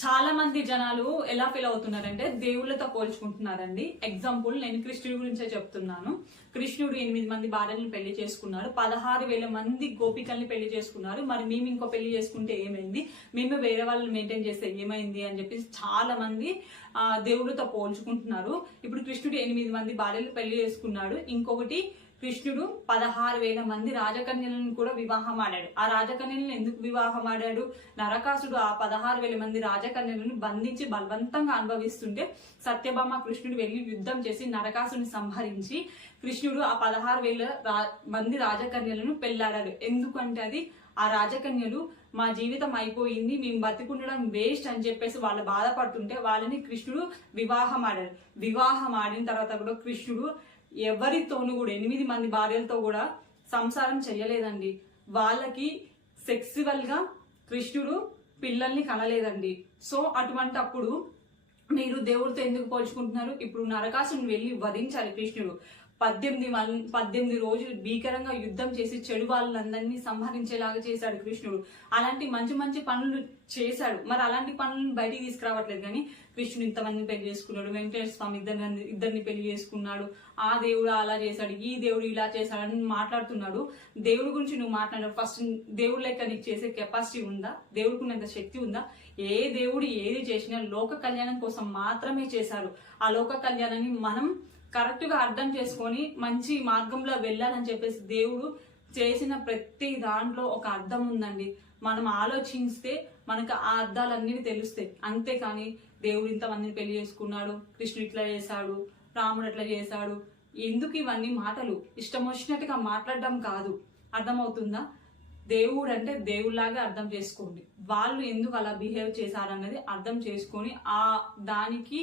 చాలా మంది జనాలు ఎలా ఫీల్ అవుతున్నారంటే దేవుళ్ళతో పోల్చుకుంటున్నారండి. ఎగ్జాంపుల్ నేను కృష్ణుడి గురించే చెప్తున్నాను. కృష్ణుడు 8 మంది భార్యలను పెళ్లి చేసుకున్నాడు, 16,000 మంది గోపికల్ని పెళ్లి చేసుకున్నారు. మరి మేము ఇంకో పెళ్లి చేసుకుంటే ఏమైంది, మేము వేరే వాళ్ళని మెయింటైన్ చేస్తే ఏమైంది అని చెప్పేసి చాలా మంది దేవుడితో పోల్చుకుంటున్నారు. ఇప్పుడు కృష్ణుడు 8 మంది భార్యలు పెళ్లి చేసుకున్నాడు. ఇంకొకటి కృష్ణుడు 16,000 మంది రాజకన్యలను కూడా వివాహం ఆడాడు. ఆ రాజకన్యలను ఎందుకు వివాహం ఆడాడు? నరకాసుడు ఆ 16,000 మంది రాజకన్యలను బంధించి బలవంతంగా అనుభవిస్తుంటే సత్యభామ కృష్ణుడు వెళ్లి యుద్ధం చేసి నరకాసుని సంహరించి కృష్ణుడు ఆ 16,000 మంది రాజకన్యలను పెళ్లాడాడు. ఎందుకంటే అది ఆ రాజకన్యలు మా జీవితం అయిపోయింది, మేము బతికుండడం వేస్ట్ అని చెప్పేసి వాళ్ళు బాధపడుతుంటే వాళ్ళని కృష్ణుడు వివాహం ఆడాడు. వివాహం ఆడిన తర్వాత కూడా కృష్ణుడు ఎవరితోనూ కూడా 8 మంది భార్యలతో కూడా సంసారం చెయ్యలేదండి. వాళ్ళకి సెక్సువల్ గా కృష్ణుడు పిల్లల్ని కనలేదండి. సో అటువంటి అప్పుడు మీరు దేవుడితో ఎందుకు పోల్చుకుంటున్నారు? ఇప్పుడు నరకాసుని వెళ్ళి వధించాలి కృష్ణుడు. 18 రోజులు భీకరంగా యుద్ధం చేసి చెడు వాళ్ళందరినీ సంహరించేలాగా చేశాడు కృష్ణుడు. అలాంటి మంచి మంచి పనులు చేశాడు. మరి అలాంటి పనులను బయటికి తీసుకురావట్లేదు. కానీ కృష్ణుడు ఇంతమందిని పెళ్లి చేసుకున్నాడు, వెంకటేశ్వర స్వామి ఇద్దరిని పెళ్లి చేసుకున్నాడు, ఆ దేవుడు అలా చేశాడు, ఈ దేవుడు ఇలా చేశాడు అని మాట్లాడుతున్నాడు. దేవుడి గురించి నువ్వు మాట్లాడాడు. ఫస్ట్ దేవుడు లెక్క నీకు చేసే కెపాసిటీ ఉందా? దేవుడికున్నంత శక్తి ఉందా? ఏ దేవుడు ఏది చేసినా లోక కళ్యాణం కోసం మాత్రమే చేశారు. ఆ లోక కళ్యాణాన్ని మనం కరెక్ట్ గా అర్థం చేసుకొని మంచి మార్గంలో వెళ్ళాలని చెప్పేసి దేవుడు చేసిన ప్రతి దాంట్లో ఒక అర్థం ఉందండి. మనం ఆలోచిస్తే మనకు ఆ అర్థాలన్నీ తెలుస్తాయి. అంతేకాని దేవుడు ఇంతమందిని పెళ్లి చేసుకున్నాడు, కృష్ణుడు ఇట్లా చేశాడు, రాముడు అట్లా చేశాడు, ఎందుకు ఇవన్నీ మాటలు ఇష్టం వచ్చినట్టుగా మాట్లాడడం కాదు. అర్థమవుతుందా? దేవుడు అంటే దేవుళ్లాగా అర్థం చేసుకోండి. వాళ్ళు ఎందుకు అలా బిహేవ్ చేశారన్నది అర్థం చేసుకొని ఆ దానికి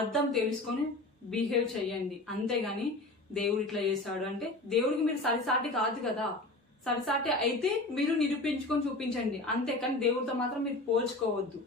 అర్థం తెలుసుకొని బిహేవ్ చెయ్యండి. అంతేగాని దేవుడు ఇట్లా చేశాడు అంటే దేవుడికి మీరు సరిసాటి కాదు కదా. సరిసాటి అయితే మీరు నిరూపించుకొని చూపించండి. అంతేకాని దేవుడితో మాత్రం మీరు పోల్చుకోవద్దు.